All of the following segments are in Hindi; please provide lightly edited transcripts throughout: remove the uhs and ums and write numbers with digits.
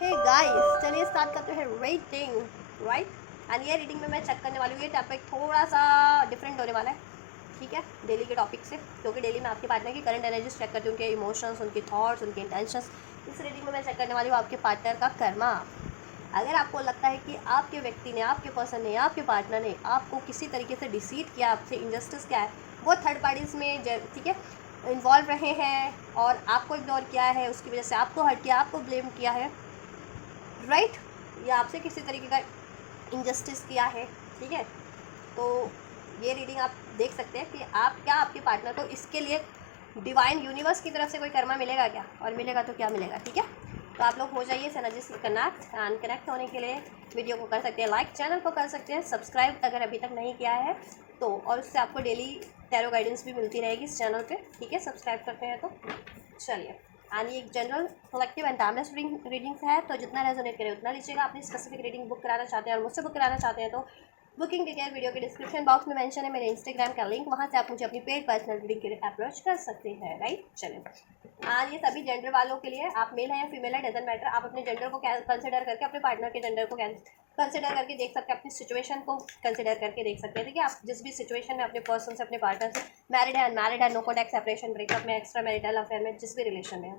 हे गाइस, चलिए स्टार्ट करते हैं रीडिंग, राइट। एंड ये रीडिंग में मैं चेक करने वाली हूँ, ये टॉपिक थोड़ा सा डिफरेंट होने वाला है, ठीक है, डेली के टॉपिक से, क्योंकि डेली मैं आपके पार्टनर की करंट एनर्जीज चेक करती हूँ, उनके इमोशंस, उनके थॉट्स, उनके इंटेंशंस। इस रीडिंग में मैं चेक करने वाली हूँ आपके पार्टनर का कर्मा। अगर आपको लगता है कि आपके व्यक्ति ने, आपके पर्सन ने, आपके पार्टनर ने आपको किसी तरीके से डिसीट किया, आपसे इनजस्टिस किया है, वो थर्ड पार्टीज़ में ठीक है इन्वॉल्व रहे हैं और आपको इग्नोर किया है, उसकी वजह से आपको हर्ट किया, आपको ब्लेम किया है, राइट, या आपसे किसी तरीके का इनजस्टिस किया है, ठीक है, तो ये रीडिंग आप देख सकते हैं कि आप क्या, आपके पार्टनर को इसके लिए डिवाइन यूनिवर्स की तरफ से कोई कर्मा मिलेगा क्या, और मिलेगा तो क्या मिलेगा, ठीक है। तो आप लोग हो जाइए इस एनर्जी से कनेक्ट, एंड कनेक्ट होने के लिए वीडियो को कर सकते हैं लाइक, चैनल को कर सकते हैं सब्सक्राइब अगर अभी तक नहीं किया है तो, और उससे आपको डेली टैरो गाइडेंस भी मिलती रहेगी इस चैनल पे, ठीक है, सब्सक्राइब करते हैं तो। चलिए, एंड ये एक general collective and timeless readings है, तो जितना रेजोनेट करे उतना लीजिएगा। अपनी स्पेसिफिक रीडिंग बुक कराना चाहते हैं और मुझसे बुक कराना चाहते हैं तो बुकिंग डिटेल वीडियो के डिस्क्रिप्शन बॉक्स में मेंशन है, मेरे इंस्टाग्राम का लिंक, वहाँ से आप मुझे अपनी पेड पर्सनल रीडिंग के लिए अप्रोच कर सकते हैं, राइट। चलिए, ये सभी जेंडर वालों के लिए, आप मेल है या फीमेल है डजंट मैटर, आप अपने जेंडर को कंसिडर करके अपने पार्टनर के जेंडर को कंसिडर करके देख सकते हैं, अपनी सिचुएशन को कंसिडर करके देख सकते हैं, ठीक है। आप जिस भी सिचुएशन में अपने पर्सन से, अपने पार्टनर से, मैरिड है, अनमैरिड है, नो कॉन्टैक्ट, सेपरेशन, ब्रेकअप में, एक्स्ट्रा मैरिटल अफेयर में, जिस भी रिलेशन में है,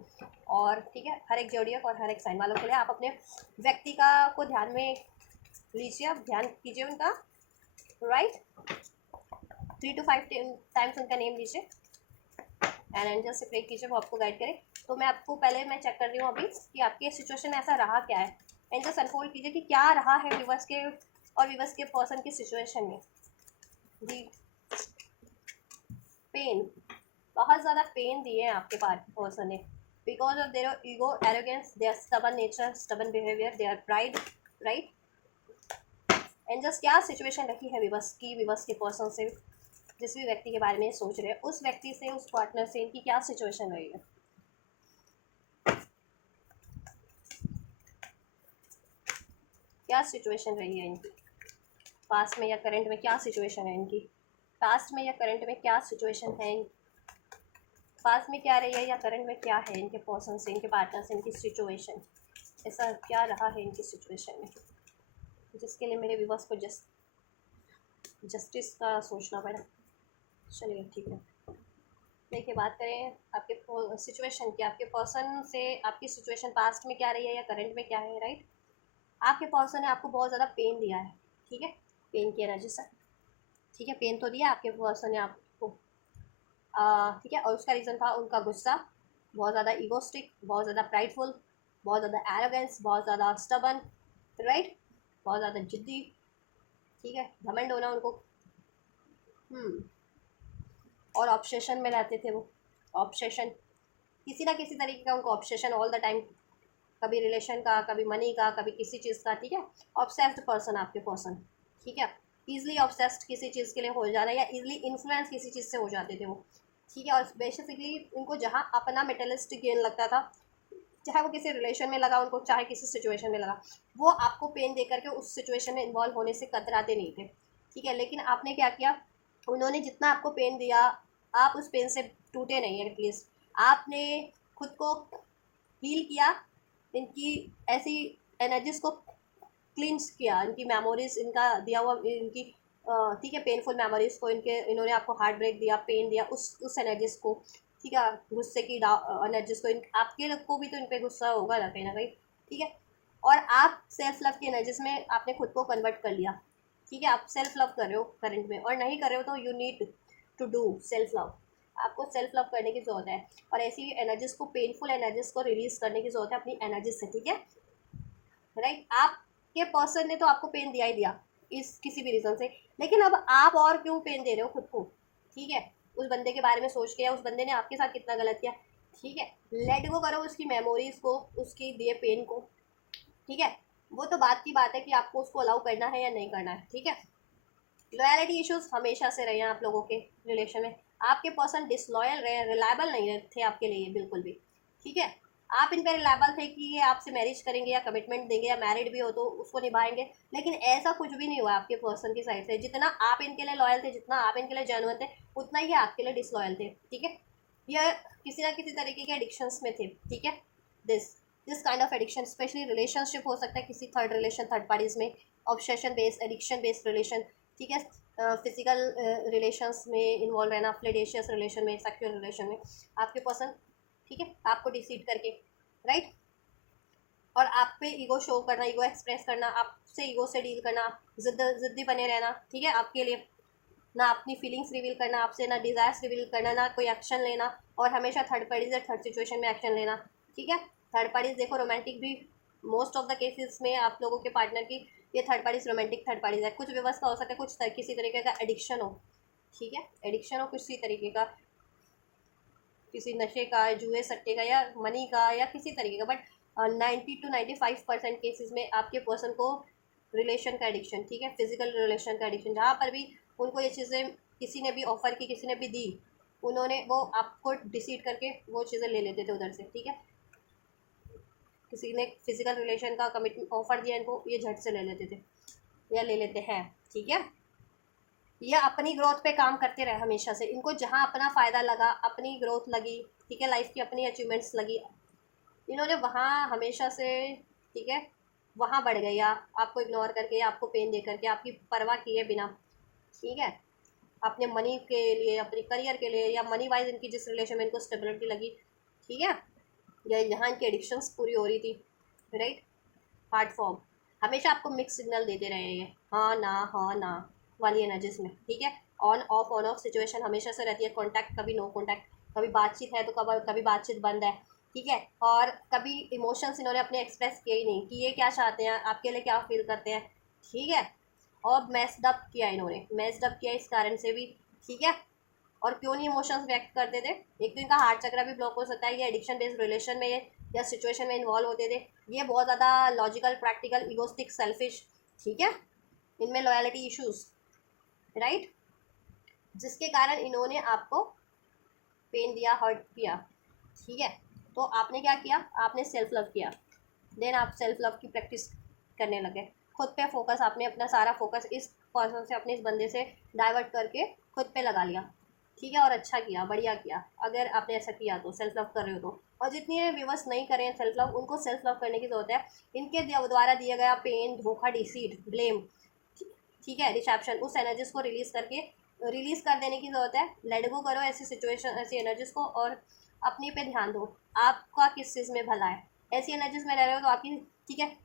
और ठीक है, हर एक जोडियक और हर एक साइन वालों के लिए आप अपने व्यक्ति का को ध्यान में लीजिए, आप ध्यान कीजिए उनका, राइट। 3 to 5 टाइम्स उनका नेम लीजिए एंड एंजल से प्रे कीजिए वो आपको गाइड करे। तो मैं आपको पहले मैं चेक कर रही हूँ अभी कि आपके सिचुएशन ऐसा रहा क्या है, एंजल्स अनफोल्ड कीजिए कि क्या रहा है विवर्स के और विवर्स के पर्सन की सिचुएशन में। जी, पेन, बहुत ज़्यादा पेन दिए हैं आपके पर्सन ने, because of their ego, arrogance, their stubborn nature, stubborn behaviour, their pride, right. Angels क्या सिचुएशन रखी है विवर्स की, विवर्स के पर्सन से, जिस भी व्यक्ति के बारे में सोच रहे हैं उस व्यक्ति से, उस पार्टनर से इनकी क्या सिचुएशन रही है, क्या सिचुएशन रही है इनकी पास्ट में या करंट में, क्या सिचुएशन है इनकी पास्ट में या करंट में, क्या सिचुएशन है, पास्ट में क्या रही है या करंट में क्या है इनके पर्सन से, इनके पार्टनर से इनकी सिचुएशन, ऐसा क्या रहा है इनकी सिचुएशन में जिसके लिए मेरे विवर्स को जस्टिस का सोचना पड़ा। चलिए ठीक है, देखिए बात करें आपके सिचुएशन की, आपके पर्सन से आपकी सिचुएशन पास्ट में क्या रही है या करंट में क्या है, राइट। आपके पर्सन ने आपको बहुत ज़्यादा पेन दिया है, ठीक है, पेन की एनर्जी से, ठीक है, पेन तो दिया आपके पर्सन ने आपको, ठीक है, और उसका रीज़न था उनका गुस्सा, बहुत ज़्यादा ईगोस्टिक, बहुत ज़्यादा प्राइडफुल, बहुत ज़्यादा एरोगेंस, बहुत ज़्यादा स्टबन, राइट, बहुत ज़्यादा जिद्दी, ठीक है, घमंड होना उनको, और ऑब्सेशन में रहते थे वो, ऑब्सेशन, किसी ना किसी तरीके का उनको ऑब्सेशन ऑल द टाइम, कभी रिलेशन का, कभी मनी का, कभी किसी चीज़ का, ठीक है, ऑब्सेस्ड पर्सन आपके पर्सन, ठीक है, ईजिली ऑब्सेस्ड किसी चीज़ के लिए हो जाना या ईजिली इन्फ्लुएंस किसी चीज़ से हो जाते थे वो, ठीक है, और बेसिकली उनको जहाँ अपना मेटलिस्टिक गेन लगता था, चाहे वो किसी रिलेशन में लगा उनको, चाहे किसी सिचुएशन में लगा, वो आपको पेन दे करके उस सिचुएशन में इन्वॉल्व होने से कतराते नहीं थे, ठीक है, लेकिन आपने क्या किया, उन्होंने जितना आपको पेन दिया आप उस पेन से टूटे नहीं, एटलीस्ट आपने खुद को हील किया, इनकी ऐसी एनर्जीज को क्लींस किया, इनकी मेमोरीज, इनका दिया हुआ इनकी, ठीक है, पेनफुल मेमोरीज को, इनके इन्होंने आपको हार्ट ब्रेक दिया, पेन दिया, उस एनर्जीज को, ठीक है, गुस्से की एनर्जीज को, आपके को भी तो इन पर गुस्सा होगा ना कहीं, ठीक है, और आप सेल्फ लव की एनर्जीज में आपने खुद को कन्वर्ट कर लिया, ठीक है, आप सेल्फ लव कर रहे हो करंट में, और नहीं कर रहे हो तो you need to do self love, आपको सेल्फ लव करने की ज़रूरत है, और ऐसी एनर्जीज को, पेनफुल एनर्जीज को रिलीज करने की ज़रूरत है अपनी एनर्जीज से, ठीक है, राइट। आपके पर्सन ने तो आपको पेन दिया ही दिया इस किसी भी रीज़न से, लेकिन अब आप और क्यों पेन दे रहे हो खुद को, ठीक है, उस बंदे के बारे में सोच के, या उस बंदे ने आपके साथ कितना गलत किया, ठीक है, लेट गो करो उसकी मेमोरीज को, उसकी दिए पेन को, ठीक है, वो तो बात की बात है कि आपको उसको अलाउ करना है या नहीं करना है, ठीक है। लॉयलिटी इश्यूज हमेशा से रहे हैं आप लोगों के रिलेशन में, आपके पर्सन डिसलॉयल रहे, रिलायबल नहीं थे आपके लिए बिल्कुल भी, ठीक है, आप इन पर रिलायबल थे कि ये आपसे मैरिज करेंगे या कमिटमेंट देंगे, या मैरिड भी हो तो उसको निभाएंगे, लेकिन ऐसा कुछ भी नहीं हुआ आपके पर्सन की साइड से, जितना आप इनके लिए लॉयल थे, जितना आप इनके लिए जेन्युइन थे, उतना ही आपके लिए डिसलॉयल थे, ठीक है, ये किसी ना किसी तरीके के एडिक्शंस में थे, ठीक है, this this kind of addiction specially relationship हो सकता है किसी थर्ड रिलेशन, थर्ड पार्टीज में, obsession based, addiction based relation, ठीक है, फिजिकल रिलेशंस में इन्वॉल्व रहना, फ्लैटेशियस रिलेशन में, सेक्सुअल रिलेशन में, आपके पर्सन, ठीक है, आपको डिसीड करके, राइट, और आप पे ईगो शो करना, ईगो एक्सप्रेस करना, आपसे ईगो से डील करना, जिद्दी बने रहना, ठीक है, आपके लिए ना अपनी फीलिंग्स रिवील करना आपसे, ना डिज़ायर्स रिवील करना, ना कोई एक्शन लेना, और हमेशा थर्ड पार्टीज या थर्ड सिचुएशन में एक्शन लेना, ठीक है। थर्ड पार्टीज देखो रोमांटिक भी मोस्ट ऑफ द केसेस में आप लोगों के पार्टनर की ये third parties romantic third parties है। कुछ व्यवस्था हो सकता है, कुछ किसी तरीके का एडिक्शन हो, ठीक है, एडिक्शन हो किसी तरीके का, किसी नशे का, जुए सट्टे का, या मनी का, या किसी तरीके का, बट 90 to 95% केसेस में आपके पर्सन को रिलेशन का एडिक्शन, ठीक है, फिजिकल रिलेशन का एडिक्शन, जहाँ पर भी उनको ये चीज़ें किसी ने भी ऑफर की, किसी ने भी दी, उन्होंने वो आपको डिसीड करके वो चीज़ें ले लेते थे उधर से, ठीक है। किसी ने फिजिकल रिलेशन का कमिटमेंट ऑफर दिया इनको, ये झट से ले लेते थे या ले लेते हैं, ठीक है। ये अपनी ग्रोथ पे काम करते रहे हमेशा से, इनको जहाँ अपना फ़ायदा लगा, अपनी ग्रोथ लगी, ठीक है, लाइफ की अपनी अचीवमेंट्स लगी, इन्होंने वहाँ हमेशा से, ठीक है, वहाँ बढ़ गए, या आपको इग्नोर करके, या आपको पेन दे करके, आपकी परवाह किए बिना, ठीक है, अपने मनी के लिए, अपने करियर के लिए, या मनी वाइज इनकी जिस रिलेशन में इनको स्टेबिलिटी लगी, ठीक है, या यहाँ इनकी एडिक्शंस पूरी हो रही थी, राइट, हार्ड फॉर्म, हमेशा आपको मिक्स सिग्नल देते रहे हैं, हाँ ना वाली एनर्जीज में, ठीक है, ऑन ऑफ सिचुएशन हमेशा से रहती है, कॉन्टैक्ट कभी नो कॉन्टैक्ट, कभी बातचीत है तो कभी बातचीत बंद है, ठीक है, और कभी इमोशंस इन्होंने अपने एक्सप्रेस किए ही नहीं कि ये क्या चाहते हैं, आपके लिए क्या फील करते हैं, ठीक है, और मेस्ड अप किया इन्होंने, मेस्ड अप किया इस कारण से भी, ठीक है, और क्यों नहीं इमोशंस व्यक्त करते थे, एक तो इनका हार्ट चक्र भी ब्लॉक हो सकता है, ये एडिक्शन बेस्ड रिलेशन में या सिचुएशन में इन्वॉल्व होते थे, ये बहुत ज़्यादा लॉजिकल, प्रैक्टिकल, इगोस्टिक, सेल्फिश, ठीक है, इनमें लॉयल्टी इश्यूज, राइट, जिसके कारण इन्होंने आपको पेन दिया, हर्ट किया, ठीक है। तो आपने क्या किया, आपने सेल्फ लव किया, देन आप सेल्फ लव की प्रैक्टिस करने लगे, खुद पे फोकस, आपने अपना सारा फोकस इस पर्सन से, अपने इस बंदे से डाइवर्ट करके खुद पे लगा लिया, ठीक है, और अच्छा किया, बढ़िया किया, अगर आपने ऐसा किया तो, सेल्फ लव कर रहे हो तो। और जितने व्यूअर्स नहीं कर रहे हैं सेल्फ लव, उनको सेल्फ लव करने की ज़रूरत है, इनके द्वारा दिया गया पेन, धोखा, डिसीट, ब्लेम, ठीक है, रिसेप्शन, उस एनर्जीज को रिलीज़ कर देने की ज़रूरत है, लेट गो करो ऐसी सिचुएशन, ऐसी एनर्जीज को, और अपने पे ध्यान दो, आपका किस चीज़ में भला है, ऐसी एनर्जीज में रह रहे हो तो आपकी, ठीक है,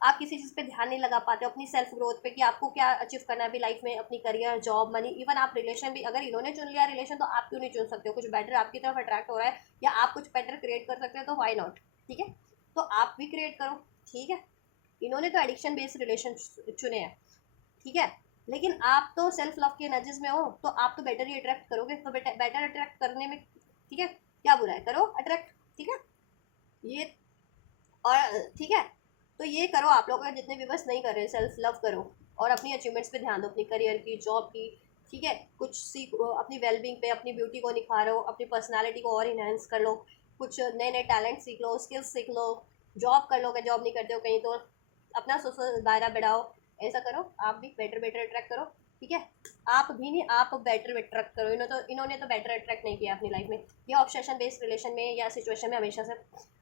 आप किसी चीज़ पे ध्यान नहीं लगा पाते हो, अपनी सेल्फ ग्रोथ पे, कि आपको क्या अचीव करना है अभी लाइफ में, अपनी करियर, जॉब, मनी, इवन आप रिलेशन भी, अगर इन्होंने चुन लिया रिलेशन तो आप क्यों नहीं चुन सकते हो, कुछ बेटर आपकी तरफ अट्रैक्ट हो रहा है, या आप कुछ बेटर क्रिएट कर सकते हो, तो वाई नॉट, ठीक है, तो आप भी क्रिएट करो, ठीक है। इन्होंने तो एडिक्शन बेस्ड रिलेशन चुने हैं, ठीक है, लेकिन आप तो सेल्फ लव के एनर्जीज में हो, तो आप तो बेटर ही अट्रैक्ट करोगे, तो बेटर अट्रैक्ट करने में, ठीक है, क्या बुरा है, करो अट्रैक्ट, ठीक है, ये, और ठीक है, तो ये करो, आप लोग जितने भी बस नहीं कर रहे, सेल्फ लव करो, और अपनी अचीवमेंट्स पे ध्यान दो, अपनी करियर की, जॉब की, ठीक है, कुछ सीखो, अपनी वेलबींग पे, अपनी ब्यूटी को निखारो, अपनी पर्सनालिटी को और इन्हेंस कर लो, कुछ नए नए टैलेंट सीख लो, स्किल्स सीख लो, जॉब कर लो, अगर जॉब नहीं करते हो कहीं तो अपना सोशल दायरा बढ़ाओ, ऐसा करो, आप भी बेटर अट्रैक्ट करो, ठीक है, आप भी नहीं, आप बेटर अट्रैक्ट करो, इन्होंने तो बेटर अट्रैक्ट नहीं किया अपनी लाइफ में, ये ऑब्सेशन बेस्ड रिलेशन में या सिचुएशन में हमेशा से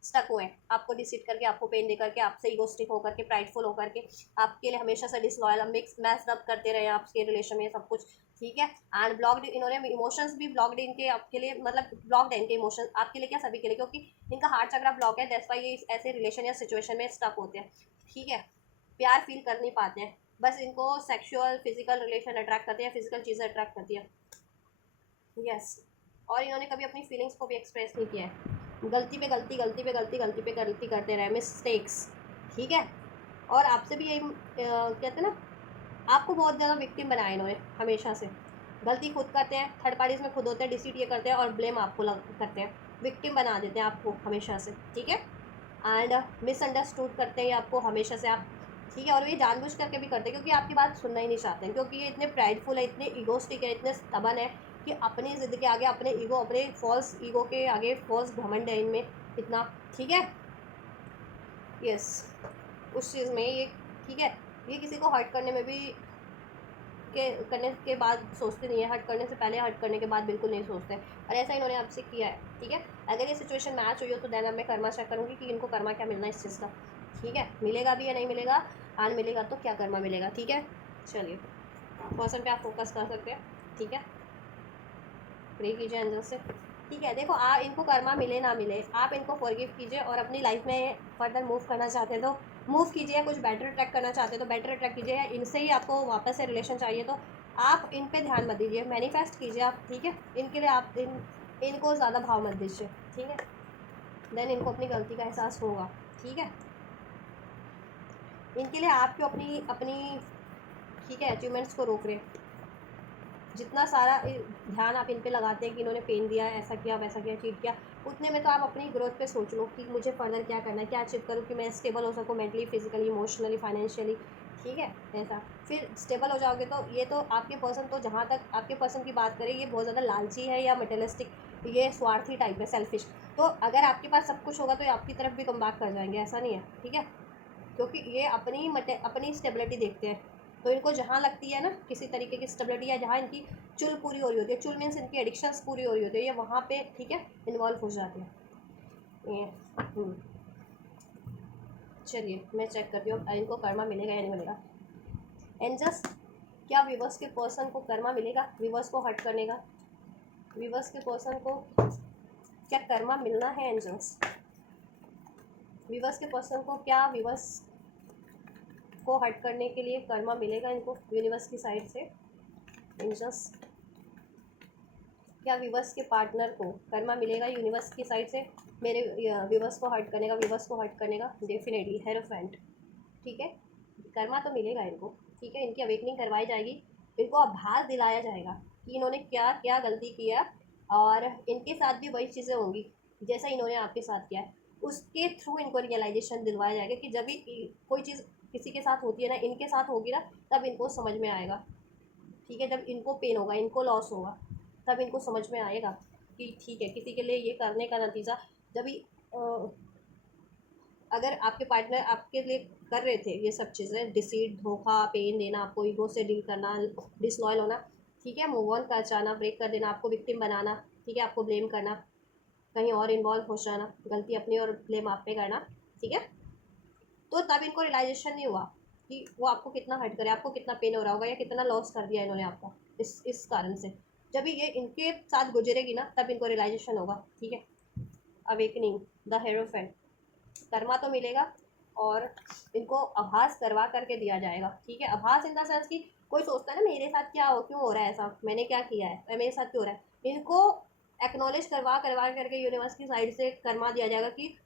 स्टक हुए हैं, आपको डिसीड करके, आपको पेन दे करके, आपसे इगोस्टिक होकर के, प्राइडफुल होकर के, आपके लिए हमेशा से डिसलॉयल, मिक्स मैच अप करते रहे आपके रिलेशन में सब कुछ, ठीक है, एंड ब्लॉक्ड, इन्होंने इमोशंस भी ब्लॉक्ड इनके आपके लिए, मतलब ब्लॉक्ड है इनके इमोशंस आपके लिए, क्या सभी के लिए, क्योंकि इनका हार्ट चक्रा ब्लॉक है, दैट्स व्हाई ये ऐसे रिलेशन या सिचुएशन में स्टक होते हैं, ठीक है, प्यार फील कर नहीं पाते हैं, बस इनको सेक्सुअल, फिजिकल रिलेशन अट्रैक्ट करती है, फिजिकल चीज़ें अट्रैक्ट करती है, यस, और इन्होंने कभी अपनी फीलिंग्स को भी एक्सप्रेस नहीं किया है, गलती पे गलती, गलती पे गलती, गलती पे गलती करते रहे, मिस्टेक्स, ठीक है, और आपसे भी यही कहते हैं ना, आपको बहुत ज़्यादा विक्टिम बनाया इन्होंने हमेशा से, गलती खुद करते हैं, थर्ड पार्टीज में खुद होते हैं, डिसीट ये करते हैं, और ब्लेम आपको करते हैं, विक्टिम बना देते हैं आपको हमेशा से, ठीक है, एंड मिसअंडरस्टूड करते हैं आपको हमेशा से आप, ठीक है, और ये जानबूझ करके भी करते हैं, क्योंकि आपकी बात सुनना ही नहीं चाहते हैं, क्योंकि ये इतने प्राइडफुल है, इतने ईगोस्टिक है, इतने stubborn है, कि अपनी ज़िद के आगे, अपने ईगो, अपने फॉल्स ईगो के आगे, फॉल्स घमंड है इनमें इतना, ठीक है, यस, उस चीज़ में ये, ठीक है, ये किसी को हर्ट करने में भी करने के बाद सोचते नहीं है, हर्ट करने से पहले, हर्ट करने के बाद बिल्कुल नहीं सोचते। और ऐसा इन्होंने आपसे किया है, ठीक है। अगर ये सिचुएशन मैच हुई हो तो देन अब मैं कर्मा चेक करूँगी कि इनको कर्मा क्या मिलना है इस चीज़ का, ठीक है। मिलेगा भी या नहीं मिलेगा, आज मिलेगा तो क्या कर्मा मिलेगा, ठीक है। चलिए पर्सन पे आप फोकस कर सकते हैं, ठीक है। प्रे कीजिए अंदर से, ठीक है। देखो आप इनको कर्मा मिले ना मिले, आप इनको फॉरगिव कीजिए और अपनी लाइफ में फर्दर मूव करना चाहते हैं तो मूव कीजिए, कुछ बेटर अट्रैक्ट करना चाहते हैं तो बेटर अट्रैक्ट कीजिए, या इनसे ही आपको वापस से रिलेशन चाहिए तो आप इन पे ध्यान मत दीजिए, मैनिफेस्ट कीजिए आप, ठीक है। इनके लिए आप इनको ज़्यादा भाव मत दीजिए, ठीक है। देन इनको अपनी गलती का एहसास होगा, ठीक है। इनके लिए आपको अपनी अपनी ठीक है अचीवमेंट्स को रोक रहे हैं। जितना सारा ध्यान आप इन पे लगाते हैं कि इन्होंने पेन दिया, ऐसा किया, वैसा किया, चीट किया, उतने में तो आप अपनी ग्रोथ पे सोच लो कि मुझे फर्दर क्या करना है, क्या अचीव करूँ कि मैं स्टेबल हो सकूँ मेंटली, फिजिकली, इमोशनली, फाइनेंशियली, ठीक है। ऐसा फिर स्टेबल हो जाओगे तो ये तो आपके पर्सन, तो जहाँ तक आपके पर्सन की बात करें, ये बहुत ज़्यादा लालची है या मटेरियलिस्टिक, ये स्वार्थी टाइप है, सेल्फिश। तो अगर आपके पास सब कुछ होगा तो ये आपकी तरफ भी कम बैक कर जाएंगे, ऐसा नहीं है, ठीक है। क्योंकि ये अपनी स्टेबिलिटी देखते हैं, तो इनको जहाँ लगती है ना किसी तरीके की स्टेबिलिटी, या जहाँ इनकी चुल पूरी हो रही होती है, चुल मीन्स इनकी एडिक्शंस पूरी हो रही होती है, ये वहाँ पे ठीक है इन्वॉल्व हो जाते हैं ये। चलिए मैं चेक करती हूँ इनको कर्मा मिलेगा या नहीं मिलेगा। एंजल्स, क्या विवर्स के पर्सन को कर्मा मिलेगा विवर्स को हर्ट करने का? विवर्स के पर्सन को क्या कर्मा मिलना है एंजल्स? विवर्स के पर्सन को क्या विवर्स को हर्ट करने के लिए कर्मा मिलेगा इनको यूनिवर्स की साइड से? एंजल्स, क्या विवर्स के पार्टनर को कर्मा मिलेगा यूनिवर्स की साइड से मेरे विवर्स को हर्ट करने का? विवर्स को हर्ट करने का डेफिनेटली हेरोफेंट, ठीक है। कर्मा तो मिलेगा इनको, ठीक है। इनकी अवेकनिंग करवाई जाएगी, इनको आभास दिलाया जाएगा कि इन्होंने क्या क्या गलती किया, और इनके साथ भी वही चीज़ें होंगी जैसा इन्होंने आपके साथ किया है। उसके थ्रू इनको रियलाइजेशन दिलवाया जाएगा कि जब भी कोई चीज़ किसी के साथ होती है ना, इनके साथ होगी ना, तब इनको समझ में आएगा, ठीक है। जब इनको पेन होगा, इनको लॉस होगा, तब इनको समझ में आएगा कि ठीक है किसी के लिए ये करने का नतीजा, जब भी अगर आपके पार्टनर आपके लिए कर रहे थे ये सब चीज़ें, डिसीट, धोखा, पेन देना, आपको ईगो से डील करना, डिसलॉयल होना, ठीक है, मूव ऑन कर जाना, ब्रेक कर देना, आपको विक्टिम बनाना, ठीक है, आपको ब्लेम करना, कहीं और इन्वॉल्व हो जाना, गलती अपनी और ब्लेम आप पे करना, ठीक है। तो तब इनको रियलाइजेशन नहीं हुआ कि वो आपको कितना हर्ट करे, आपको कितना पेन हो रहा होगा, या कितना लॉस कर दिया इन्होंने आपको इस कारण से। जब भी ये इनके साथ गुजरेगी ना, तब इनको रियलाइजेशन होगा, ठीक है। अवेकनिंग, द हेरोफेंट, कर्मा तो मिलेगा और इनको आभास करवा करके दिया जाएगा, ठीक है। आभास इन द सेंस कि कोई सोचता है ना मेरे साथ क्या हो, क्यों हो रहा है ऐसा, मैंने क्या किया है, मेरे साथ क्यों हो रहा है, इनको एक्नॉलेज करवा करवा करके यूनिवर्स की साइड से कर्मा दिया जाएगा कि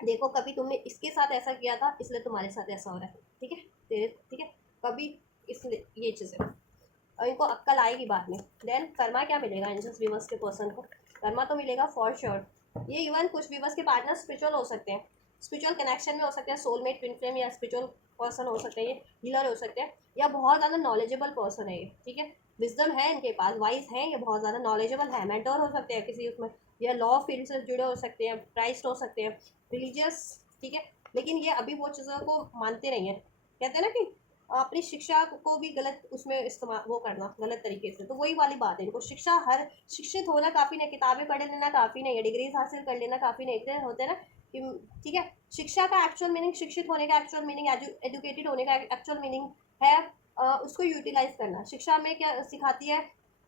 देखो कभी तुमने इसके साथ ऐसा किया था इसलिए तुम्हारे साथ ऐसा हो रहा है, ठीक है, तेरे, ठीक है, कभी इसलिए ये चीज़ें, और इनको अक्ल आएगी बाद में। देन कर्मा क्या मिलेगा एंजल्स विवर्स के पर्सन को? कर्मा तो मिलेगा फॉर श्योर। ये इवन कुछ विवर्स के पार्टनर स्पिरिचुअल हो सकते हैं, स्पिरिचुअल कनेक्शन में हो सकते हैं, सोलमेट, ट्विन फ्लेम, या स्पिरिचुअल पर्सन हो सकते हैं, ये हीलर हो सकते हैं, या बहुत ज़्यादा नॉलेजेबल पर्सन है ये, ठीक है। विजडम है इनके पास, वाइज है, ये बहुत ज़्यादा नॉलेजेबल है, मेंटोर हो सकते हैं किसी उसमें, या लॉ फील्ड से जुड़े हो सकते हैं, प्राइस्ट हो सकते हैं, रिलीजियस, ठीक है। लेकिन ये अभी वो चीज़ों को मानते नहीं है, कहते हैं ना कि अपनी शिक्षा को भी गलत उसमें इस्तेमाल वो करना गलत तरीके से, तो वही वाली बात है इनको। शिक्षा, हर शिक्षित होना काफ़ी नहीं, किताबें पढ़ लेना काफ़ी नहीं है, डिग्रीज हासिल कर लेना काफ़ी नहीं, इतने होते हैं ना कि ठीक है। शिक्षा का एक्चुअल मीनिंग, शिक्षित होने का एक्चुअल मीनिंग, एजुकेटेड होने का एक्चुअल मीनिंग है उसको यूटिलाइज करना। शिक्षा में क्या सिखाती है,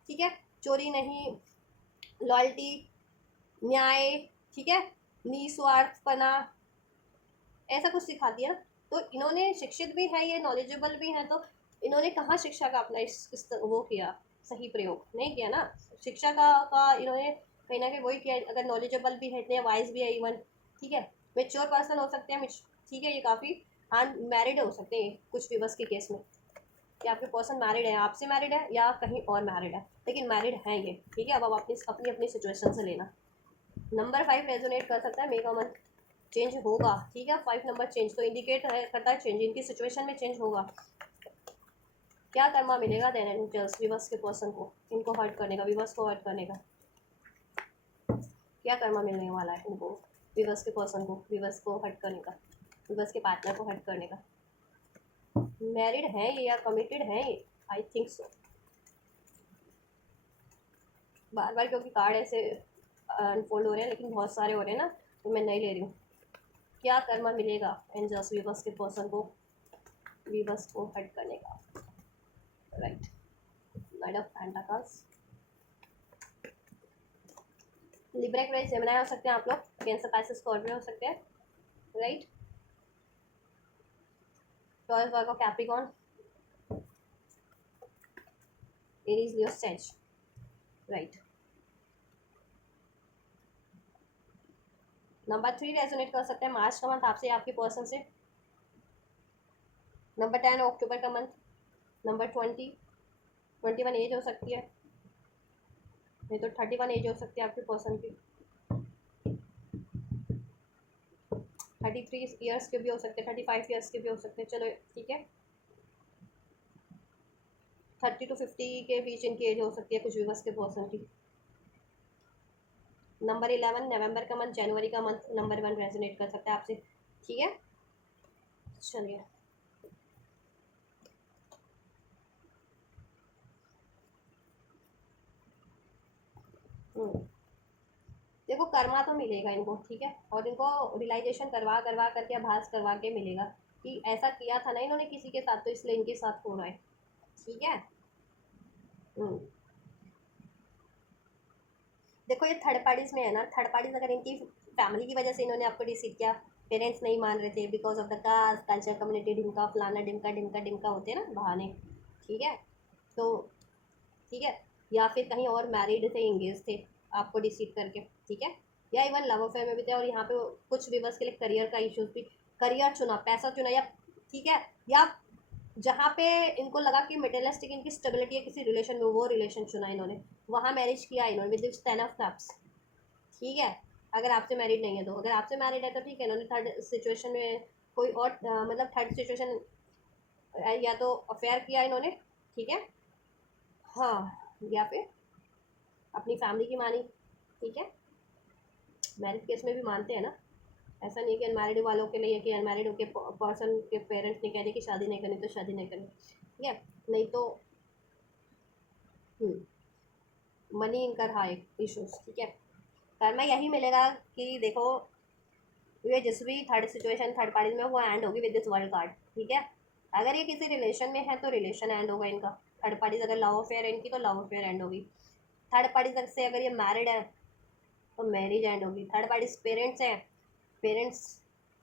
ठीक है, चोरी नहीं, लॉयल्टी, न्याय, ठीक है, निस्वार्थपना, ऐसा कुछ सिखाती है ना। तो इन्होंने शिक्षित भी है, ये नॉलेजेबल भी है, तो इन्होंने कहाँ शिक्षा का अपना इस वो किया, सही प्रयोग नहीं किया ना। शिक्षा का इन्होंने कहीं ना कहीं वही किया। अगर नॉलेजेबल भी है, इतने वाइज भी है इवन, ठीक है, मेच्योर पर्सन हो सकते हैं, ठीक है, ये काफ़ी अनमैरिड हो सकते हैं कुछ विवर्स के केस में, कि आपके पर्सन मैरिड है, आपसे मैरिड है या कहीं और मैरिड है, लेकिन मैरिड है ये, ठीक है। अब आप अपनी अपनी सिचुएशन से लेना। नंबर 5 रेजोनेट कर सकता है, मेगा मंथ चेंज होगा, ठीक है। 5 नंबर चेंज तो इंडिकेट है, करता है चेंज, इनकी सिचुएशन में चेंज होगा। क्या कर्मा मिलेगा देन एंजल्स विवर्स के पर्सन को इनको हर्ट करने का, विवर्स को हर्ट करने का? क्या कर्मा मिलने वाला है इनको विवर्स के पर्सन को, विवर्स को हर्ट करने का, विवर्स के पार्टनर को हर्ट करने का? मैरिड है ये या कमिटेड है ये? I think so. बार बार क्योंकि कार्ड ऐसे अनफोल्ड हो रहे हैं, लेकिन बहुत सारे हो रहे हैं ना, तो मैं नहीं ले रही हूँ। क्या कर्मा मिलेगा एंजल्स वीवर्स के पर्सन को, वीवर्स को हट करने का। Right, night of pentacles. Libra के जेमिनी हो सकते हैं आप लोग, कैंसर पाइसेस स्कॉर्पियो हो सकते हैं। Right, Taurus Virgo Capricorn, Aries Leo says. Right, number 3 resonate कर सकते हैं मार्च का मंथ आपसे, आपके पर्सन से। नंबर 10 अक्टूबर का मंथ। नंबर 21 एज हो सकती है, नहीं तो 31 एज हो सकती है आपके पर्सन की। 33 ईयर्स के भी हो सकते हैं, 35 ईयर्स के भी हो सकते हैं। चलो ठीक है, 30 to 50 के बीच इनकी एज हो सकती है कुछ व्यूवर्स के पर्सन की। नंबर 11 नवंबर का मंथ, जनवरी का मंथ, नंबर 1 रेजोनेट कर सकता है आपसे। ठीक है, चलिए। देखो कर्मा तो मिलेगा इनको, ठीक है, और इनको रियलाइजेशन करवा करवा करके, आभास करवा के मिलेगा कि ऐसा किया था ना इन्होंने किसी के साथ, तो इसलिए इनके साथ हो रहा है। ठीक है। हम्म, देखो ये थर्ड पार्टीज में है ना, थर्ड पार्टीज अगर इनकी फैमिली की वजह से इन्होंने आपको डिसीव किया, पेरेंट्स नहीं मान रहे थे because of the caste culture community, ढिमका फलाना ढिमका ढिमका ढिमका होते हैं ना बहाने। ठीक है, तो ठीक है, या फिर कहीं और मैरिड थे, इंगेज थे आपको डिसीव करके। ठीक है, या इवन लव अफेयर में भी थे, और यहाँ पे कुछ व्यूवर्स के लिए करियर का इश्यूज भी, करियर चुना, पैसा चुना, या ठीक है, या जहाँ पे इनको लगा कि मेटेरियलिस्टिक इनकी स्टेबिलिटी है किसी रिलेशन में, वो रिलेशन चुना इन्होंने, वहाँ मैरिज किया इन्होंने विद दिस 10 ऑफ कप्स। ठीक है, अगर आपसे मैरिड नहीं है तो, अगर आपसे मैरिड है तो ठीक है, इन्होंने थर्ड सिचुएशन में कोई और मतलब थर्ड सिचुएशन, या तो अफेयर किया इन्होंने। ठीक है, हाँ, या फिर अपनी फैमिली की मानी। ठीक है, मैरिड केस में भी मानते हैं ना, ऐसा नहीं कि अनमैरिड वालों के लिए कि अनमैरिड के पर्सन के पेरेंट्स ने कह दिया कि शादी नहीं करनी तो शादी नहीं करनी। ठीक है, नहीं तो मनी इनका रहा है इशूज। ठीक है, कर्मा यही मिलेगा कि देखो ये जिस भी थर्ड सिचुएशन थर्ड पार्टी में, वो एंड होगी विद दिस वर्ल्ड कार्ड। ठीक है, अगर ये किसी रिलेशन में है तो रिलेशन एंड होगा इनका। थर्ड पार्टी अगर लव अफेयर है इनकी तो लव अफेयर एंड होगी। थर्ड पार्टी से अगर ये मैरिड है तो मैरिज एंड होगी। थर्ड पार्टी पेरेंट्स हैं, पेरेंट्स,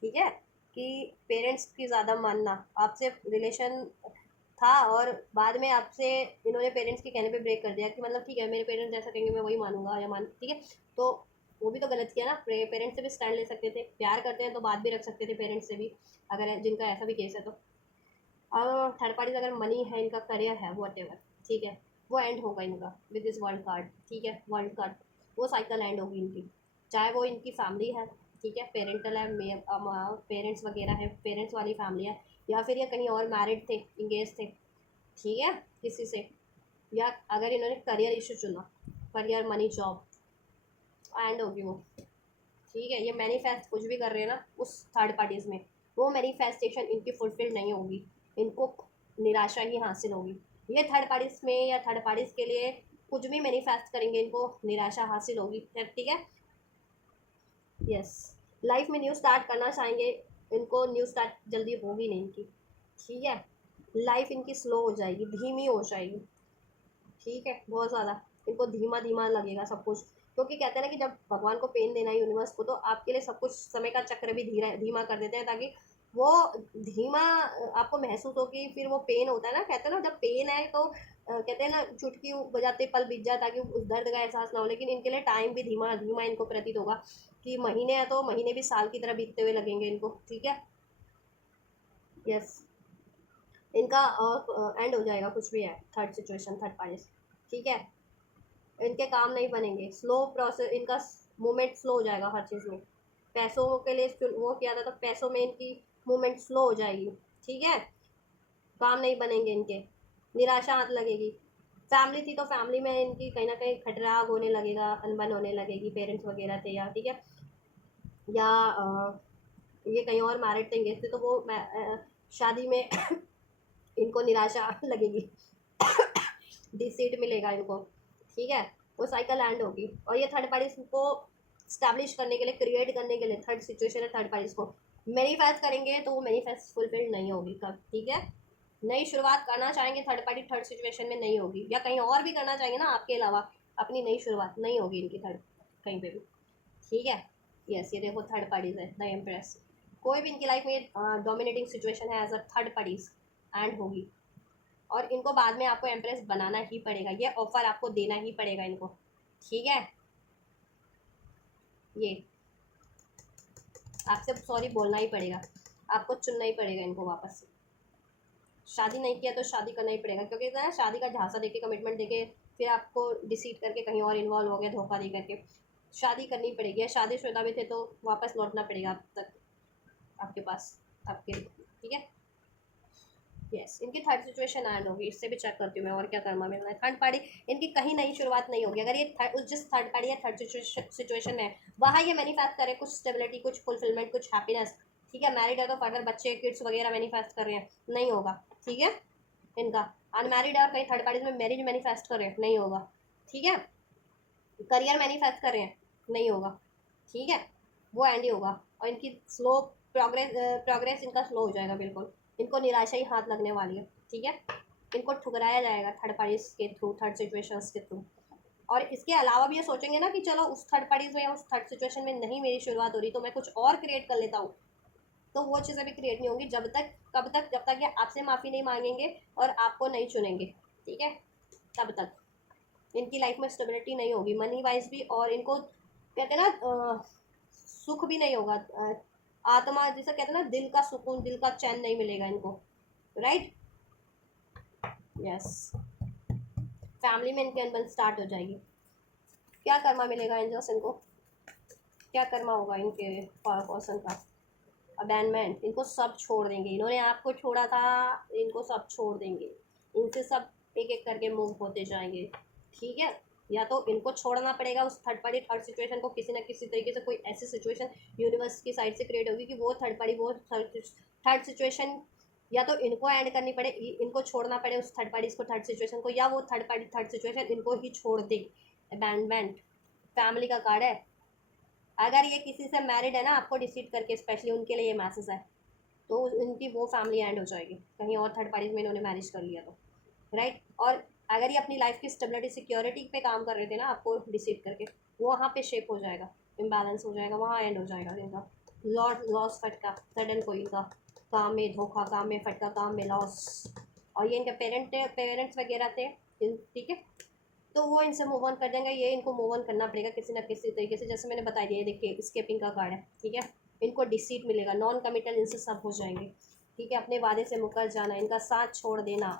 ठीक है, कि पेरेंट्स की ज़्यादा मानना, आपसे रिलेशन था और बाद में आपसे इन्होंने पेरेंट्स के कहने पे ब्रेक कर दिया कि मतलब ठीक है मेरे पेरेंट्स जैसा कहेंगे मैं वही मानूंगा या मान, ठीक है, तो वो भी तो गलत किया ना। पेरेंट्स से भी स्टैंड ले सकते थे, प्यार करते हैं तो बात भी रख सकते थे पेरेंट्स से भी, अगर जिनका ऐसा भी केस है तो। और थर्ड पार्टीज अगर मनी है, इनका करियर है, वॉट एवर, ठीक है, वो एंड होगा इनका विद दिस वर्ल्ड कार्ड। ठीक है, वर्ल्ड कार्ड, वो साइकिल एंड होगी इनकी, चाहे वो इनकी फैमिली है, ठीक है, पेरेंटल है, पेरेंट्स वगैरह है, पेरेंट्स वाली फैमिली है, या फिर ये कहीं और मैरिड थे, इंगेज थे, ठीक है, किसी से, या अगर इन्होंने करियर इशू चुना, करियर मनी जॉब, एंड होगी वो। ठीक है, ये मैनिफेस्ट कुछ भी कर रहे हैं ना उस थर्ड पार्टीज में, वो मैनिफेस्टेशन इनकी फुलफिल नहीं होगी, इनको निराशा ही हासिल होगी। ये थर्ड पार्टीज में या थर्ड पार्टीज के लिए कुछ भी मैनिफेस्ट करेंगे इनको निराशा हासिल होगी। ठीक है, यस, लाइफ में न्यू स्टार्ट करना चाहेंगे, इनको न्यू स्टार्ट जल्दी होगी नहीं इनकी। ठीक है, लाइफ इनकी स्लो हो जाएगी, धीमी हो जाएगी। ठीक है, बहुत ज़्यादा इनको धीमा धीमा लगेगा सब कुछ, क्योंकि कहते हैं ना कि जब भगवान को पेन देना है यूनिवर्स को, तो आपके लिए सब कुछ समय का चक्र भी धीरा धीमा कर देते हैं, ताकि वो धीमा आपको महसूस हो कि फिर वो पेन होता है ना, कहते हैं ना जब पेन है तो कहते हैं ना चुटकी बजाते पल बीत जाए ताकि उस दर्द का एहसास ना हो, लेकिन इनके लिए टाइम भी धीमा धीमा इनको प्रतीत होगा, कि महीने हैं तो महीने भी साल की तरह बीतते हुए लगेंगे इनको। ठीक है, यस, इनका एंड हो जाएगा कुछ भी है थर्ड सिचुएशन थर्ड पार्टी। ठीक है, इनके काम नहीं बनेंगे, स्लो प्रोसेस इनका, मूवमेंट स्लो हो जाएगा हर चीज़ में। पैसों के लिए वो किया था तो पैसों में इनकी मूवमेंट स्लो हो जाएगी। ठीक है, काम नहीं बनेंगे इनके, निराशा हाथ लगेगी। फैमिली थी तो फैमिली में इनकी कहीं ना कहीं खटराग होने लगेगा, अनबन होने लगेगी, पेरेंट्स वगैरह थे या, ठीक है, या ये कहीं और मैरिड थे, इंगेज थे, तो वो शादी में इनको निराशा लगेगी। डिसीट मिलेगा इनको, ठीक है, वो साइकिल एंड होगी। और ये थर्ड पार्टीज को स्टैब्लिश करने के लिए, क्रिएट करने के लिए, थर्ड सिचुएशन है थर्ड पार्टीज को मैनिफेस्ट करेंगे तो वो मैनिफेस्ट फुलफिल नहीं होगी कब, ठीक है। नई शुरुआत करना चाहेंगे थर्ड पार्टी, थर्ड सिचुएशन में नहीं होगी, या कहीं और भी करना चाहेंगे ना आपके अलावा, अपनी नई शुरुआत नहीं होगी इनकी थर्ड कहीं पे भी, ठीक है। यस, ये देखो थर्ड पार्टीज है द एम्प्रेस। कोई भी इनकी लाइफ में डोमिनेटिंग सिचुएशन है as a third parties end होगी, और इनको बाद में आपको एम्प्रेस बनाना ही पड़ेगा, ये ऑफर आपको देना ही पड़ेगा इनको, ठीक है। ये आपसे सॉरी बोलना ही पड़ेगा, आपको चुनना ही पड़ेगा इनको वापस से। शादी नहीं किया तो शादी करना ही पड़ेगा, क्योंकि ना शादी का झांसा देके, कमिटमेंट देके, फिर आपको डिसीट करके कहीं और इन्वॉल्व हो गया, धोखा दे करके शादी करनी पड़ेगी। शादीशुदा भी थे तो वापस लौटना पड़ेगा अब तक आपके पास, आपके, ठीक है। यस, इनकी थर्ड सिचुएशन एंड होगी, इससे भी चेक करती हूँ मैं और क्या कर्मा मिल रहा है। थर्ड पार्टी इनकी कहीं नई शुरुआत नहीं होगी, अगर ये जिस थर्ड पार्टी या थर्ड सिचुएशन में है वहाँ ये मैनिफेस्ट करे कुछ स्टेबिलिटी, कुछ फुलफिलमेंट, कुछ हैप्पीनेस, ठीक है। मैरिड है तो फर्दर बच्चे, किड्स वगैरह मैनिफेस्ट कर रहे हैं, नहीं होगा, ठीक है। इनका अनमैरिड है और कहीं थर्ड पार्टी में मैरिज मैनिफेस्ट कर रहे हैं, नहीं होगा, ठीक है। करियर मैनिफेस्ट कर रहे हैं, नहीं होगा, ठीक है, वो एंड ही होगा। और इनकी स्लो प्रोग्रेस इनका स्लो हो जाएगा बिल्कुल, इनको निराशा ही हाथ लगने वाली है, ठीक है। इनको ठुकराया जाएगा थर्ड पार्टीज के थ्रू, थर्ड सिचुएशंस के थ्रू। और इसके अलावा भी ये सोचेंगे ना कि चलो उस थर्ड पार्टीज में या उस थर्ड सिचुएशन में नहीं मेरी शुरुआत हो रही तो मैं कुछ और क्रिएट कर लेता हूँ, तो वो चीज़ें भी क्रिएट नहीं होंगी जब तक, कब तक, जब तक ये आपसे माफ़ी नहीं मांगेंगे और आपको नहीं चुनेंगे, ठीक है। तब तक इनकी लाइफ में स्टेबिलिटी नहीं होगी मनी वाइज भी, और इनको कहते हैं ना सुख भी नहीं होगा, आत्मा जिसे कहते हैं ना, दिल का सुकून, दिल का चैन नहीं मिलेगा इनको, राइट। यस, फैमिली में इनकी अनबन स्टार्ट हो जाएगी। क्या कर्मा मिलेगा एंजल्स इनको, क्या कर्मा होगा इनके पर्सन का, अबैंडमेंट, इनको सब छोड़ देंगे, इन्होंने आपको छोड़ा था, इनको सब छोड़ देंगे, इनसे सब एक एक करके मूव होते जाएंगे, ठीक है। या तो इनको छोड़ना पड़ेगा उस थर्ड पार्टी थर्ड सिचुएशन को, किसी ना किसी तरीके से कोई ऐसी सिचुएशन यूनिवर्स की साइड से क्रिएट होगी कि वो थर्ड पार्टी, वो थर्ड सिचुएशन, या तो इनको एंड करनी पड़े, इनको छोड़ना पड़े उस थर्ड पार्टी को, थर्ड सिचुएशन को, या वो थर्ड पार्टी थर्ड सिचुएशन इनको ही छोड़ दे। अबैंडमेंट फैमिली का कार्ड है। अगर ये किसी से मैरिड है ना, आपको डिसीट करके, स्पेशली उनके लिए ये मैसेज है, तो इनकी वो फैमिली एंड हो जाएगी, कहीं और थर्ड पार्टीज में इन्होंने मैरिज कर लिया तो, राइट। और अगर ये अपनी लाइफ की स्टेबिलिटी, सिक्योरिटी पे काम कर रहे थे ना आपको डिसीट करके, वो वहाँ पे शेप हो जाएगा, इम्बैलेंस हो जाएगा, वहाँ एंड हो जाएगा इनका। लॉस फटका, सडन कोई इनका काम में धोखा, काम में फटका, काम में लॉस। और ये इनके पेरेंट्स वगैरह थे, ठीक है, तो वो इनसे मूव ऑन कर देंगे, ये इनको मूव ऑन करना पड़ेगा किसी ना किसी तरीके से, जैसे मैंने बता दिया, देखिए स्केपिंग का कार्ड है, ठीक है। इनको डिसीट मिलेगा, नॉन कमिटल इनसे सब हो जाएंगे, ठीक है। अपने वादे से मुकर जाना, इनका साथ छोड़ देना।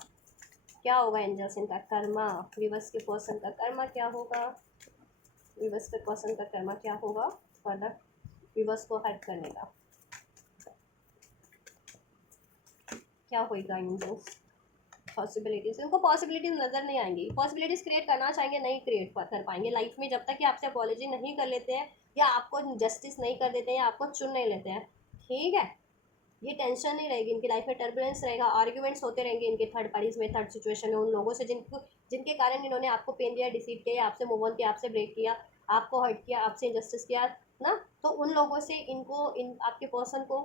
क्या होगा एंजल्स इनका कर्मा, विवश के पर्सन का कर्मा क्या होगा, विवश के पर्सन का कर्मा क्या होगा फर्दर, विवश को हेल्प करने का क्या होगा एंजल्स। पॉसिबिलिटीज, इनको पॉसिबिलिटीज नज़र नहीं आएंगी, पॉसिबिलिटीज क्रिएट करना चाहेंगे, नहीं क्रिएट कर पाएंगे लाइफ में, जब तक कि आपसे अपॉलॉजी नहीं कर लेते हैं, या आपको जस्टिस नहीं कर देते हैं, या आपको चुन नहीं लेते हैं, ठीक है। ये टेंशन नहीं रहेगी इनकी लाइफ में, टर्बुलेंस रहेगा, आर्ग्यूमेंट्स होते रहेंगे इनके थर्ड पार्टीज में, थर्ड सिचुएशन में, उन लोगों से जिनके कारण इन्होंने आपको पेन दिया, डिसीट किया, आपसे मूव ऑन किया, आपसे ब्रेक किया, आपको हर्ट किया, आपसे इनजस्टिस किया ना, तो उन लोगों से इनको, इन आपके पर्सन को,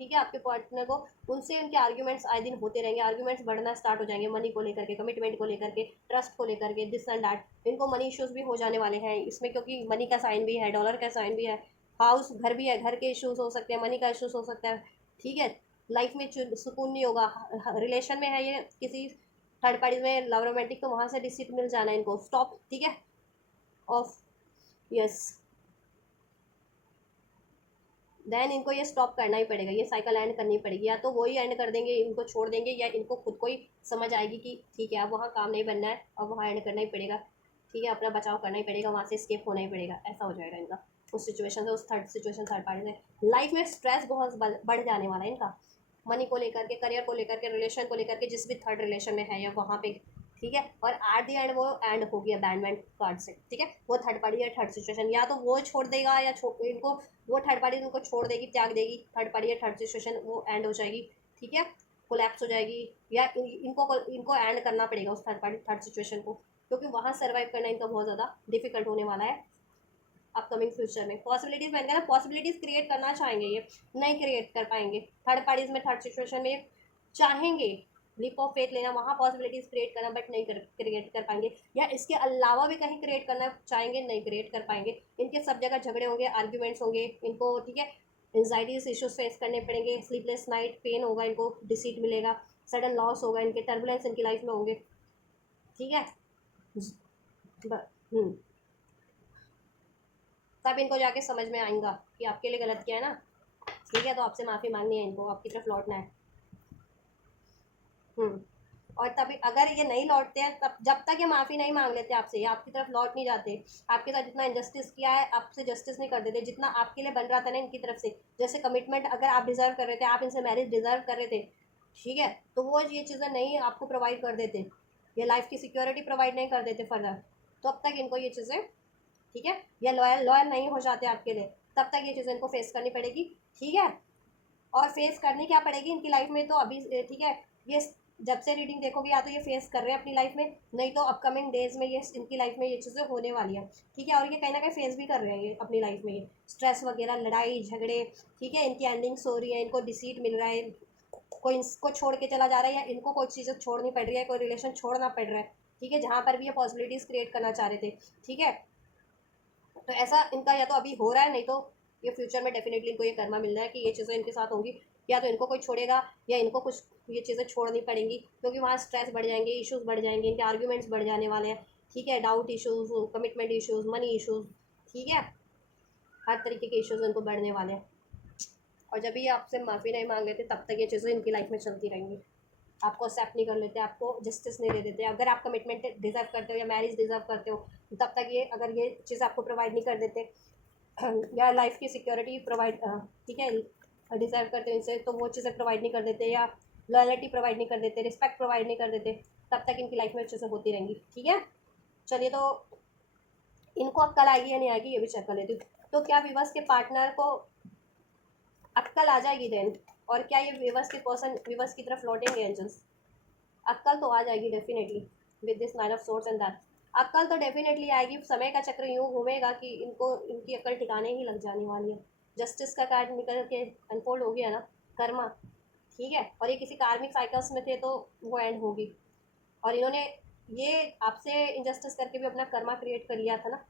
ठीक है, आपके पार्टनर को, उनसे उनके आर्ग्यूमेंट्स आए दिन होते रहेंगे, आर्ग्यूमेंट्स बढ़ना स्टार्ट हो जाएंगे, मनी को लेकर के, कमिटमेंट को लेकर के, ट्रस्ट को लेकर के, दिस एंड दैट। इनको मनी इश्यूज भी हो जाने वाले हैं इसमें, क्योंकि मनी का साइन भी है, डॉलर का साइन भी है, हाउस घर भी है, घर के इश्यूज हो सकते हैं, मनी का इश्यूज हो सकता है, ठीक है। लाइफ में सुकून नहीं होगा, रिलेशन में है ये किसी थर्ड पार्टी में, लव रोमांटिक, तो वहाँ से डिसीट मिल जाना इनको, स्टॉप, ठीक है, ऑफ। यस, देन इनको ये स्टॉप करना ही पड़ेगा, ये साइकिल एंड करनी पड़ेगी, या तो वो ही एंड कर देंगे, इनको छोड़ देंगे, या इनको खुद को ही समझ आएगी कि ठीक है अब वहाँ काम नहीं बनना है, अब वहाँ एंड करना ही पड़ेगा, ठीक है, अपना बचाव करना ही पड़ेगा, वहाँ से स्केप होना ही पड़ेगा, ऐसा हो जाएगा इनका उस सिचुएशन से, उस थर्ड सिचुएशन, थर्ड पार्टी से। लाइफ में स्ट्रेस बहुत बढ़ जाने वाला है इनका, मनी को लेकर के, करियर को लेकर के, रिलेशन को लेकर के, जिस भी थर्ड रिलेशन में है या वहाँ पे, ठीक है। और एट दी एंड वो एंड हो गया अबैंडमेंट कार्ड से, ठीक है। वो थर्ड पार्टी या थर्ड सिचुएशन, या तो वो छोड़ देगा, या इनको वो थर्ड पार्टी उनको छोड़ देगी, त्याग देगी, थर्ड पार्टी या थर्ड सिचुएशन वो एंड हो जाएगी, ठीक है। कोलैप्स हो जाएगी, या इनको एंड करना पड़ेगा उस थर्ड सिचुएशन को, क्योंकि वहाँ सर्वाइव करना इनका बहुत ज़्यादा डिफिकल्ट होने वाला है अपकमिंग फ्यूचर में। पॉसिबिलिटीज़ मैंने कहा ना, पॉसिबिलिटीज़ क्रिएट करना चाहेंगे, ये नहीं क्रिएट कर पाएंगे। थर्ड पार्टीज में, थर्ड सिचुएशन में चाहेंगे लीप ऑफ फेथ लेना, वहाँ पॉसिबिलिटीज़ क्रिएट करना, बट नहीं क्रिएट कर पाएंगे। या इसके अलावा भी कहीं क्रिएट करना चाहेंगे, नहीं क्रिएट कर पाएंगे। इनके सब जगह झगड़े होंगे, आर्ग्यूमेंट्स होंगे इनको, ठीक है। एंजाइटीज इश्यूज फेस करने पड़ेंगे, स्लीपलेस नाइट, पेन होगा इनको, डिसीट मिलेगा, सडन लॉस होगा, इनके टर्बुलेंस इनकी लाइफ में होंगे, ठीक है। हम्म, तब इनको जाके समझ में आएगा कि आपके लिए गलत किया है ना, ठीक है, तो आपसे माफ़ी मांगनी है इनको, आपकी तरफ लौटना है। और तभी अगर ये नहीं लौटते हैं, तब जब तक ये माफ़ी नहीं मांग लेते आपसे, ये आपकी तरफ लौट नहीं जाते, आपके साथ जितना इनजस्टिस किया है आपसे जस्टिस नहीं कर देते, जितना आपके लिए बन रहा था ना इनकी तरफ से, जैसे कमिटमेंट अगर आप डिज़र्व कर रहे थे, आप इनसे मैरिज डिज़र्व कर रहे थे, ठीक है, तो वो ये चीज़ें नहीं आपको प्रोवाइड कर देते, ये लाइफ की सिक्योरिटी प्रोवाइड नहीं कर देते फर्दर, तो अब तक इनको ये चीज़ें, ठीक है, या लॉयल लॉयल नहीं हो जाते आपके लिए, तब तक ये चीज़ें इनको फेस करनी पड़ेगी, ठीक है। और फेस करनी क्या पड़ेगी इनकी लाइफ में, तो अभी, ठीक है, ये जब से रीडिंग देखोगे या तो ये फेस कर रहे हैं अपनी लाइफ में, नहीं तो अपकमिंग डेज में ये इनकी लाइफ में ये चीज़ें होने वाली है, ठीक है। और ये कहीं ना कहीं फेस भी कर रहे हैं ये अपनी लाइफ में, ये स्ट्रेस वगैरह, लड़ाई झगड़े, ठीक है, इनकी एंडिंग्स हो रही है, इनको डिसीट मिल रहा है, कोई इसको छोड़ के चला जा रहा है, या इनको कोई चीज़ें छोड़नी पड़ रही है, कोई रिलेशन छोड़ना पड़ रहा है, ठीक है, जहाँ पर भी ये पॉसिबिलिटीज़ क्रिएट करना चाह रहे थे, ठीक है। तो ऐसा इनका या तो अभी हो रहा है, नहीं तो ये फ्यूचर में डेफिनेटली इनको ये कर्मा मिल रहा है कि ये चीज़ें इनके साथ होंगी, या तो इनको कोई छोड़ेगा, या इनको कुछ ये चीज़ें छोड़नी पड़ेंगी, क्योंकि वहाँ स्ट्रेस बढ़ जाएंगे, इश्यूज़ बढ़ जाएंगे, इनके आर्ग्यूमेंट्स बढ़ जाने वाले हैं, ठीक है, doubt issues, commitment issues, money issues, ठीक है, हर तरीके के इश्यूज़ इनको बढ़ने वाले हैं। और जब ये आपसे माफ़ी नहीं मांग लेते, तब तक ये चीज़ें इनकी लाइफ में चलती रहेंगी, आपको एक्सेप्ट नहीं कर लेते, आपको जस्टिस नहीं दे देते। अगर आप कमिटमेंट डिज़र्व करते हो या मैरिज डिज़र्व करते हो, तब तक ये, अगर ये चीज़ आपको प्रोवाइड नहीं कर देते, या लाइफ की सिक्योरिटी प्रोवाइड, ठीक है, डिज़र्व करते हो इनसे, तो वो चीज़ें प्रोवाइड नहीं कर देते, या लॉयल्टी प्रोवाइड नहीं कर देते, रिस्पेक्ट प्रोवाइड नहीं कर देते, तब तक इनकी लाइफ में चीज़ें होती रहेंगी, ठीक है। चलिए, तो इनको अक्ल आएगी या नहीं आएगी, ये भी चेक कर लेती हूँ। तो क्या विवश के पार्टनर को अक्ल आ जाएगी देन, और क्या ये विवश के पर्सन विवश की तरफ लौटेंगे एंजल्स? अक्ल तो आ जाएगी definitely, with this nine of source and that, अक्ल तो डेफिनेटली आएगी। समय का चक्र यूँ घूमेगा कि इनको, इनकी अक्ल ठिकाने ही लग जाने वाली है। जस्टिस का कार्ड निकल के अनफोल्ड हो गया ना, कर्मा, ठीक है, और ये किसी कार्मिक साइकिल्स में थे, तो वो एंड होगी। और इन्होंने ये आपसे इनजस्टिस करके भी अपना कर्मा क्रिएट कर लिया था ना,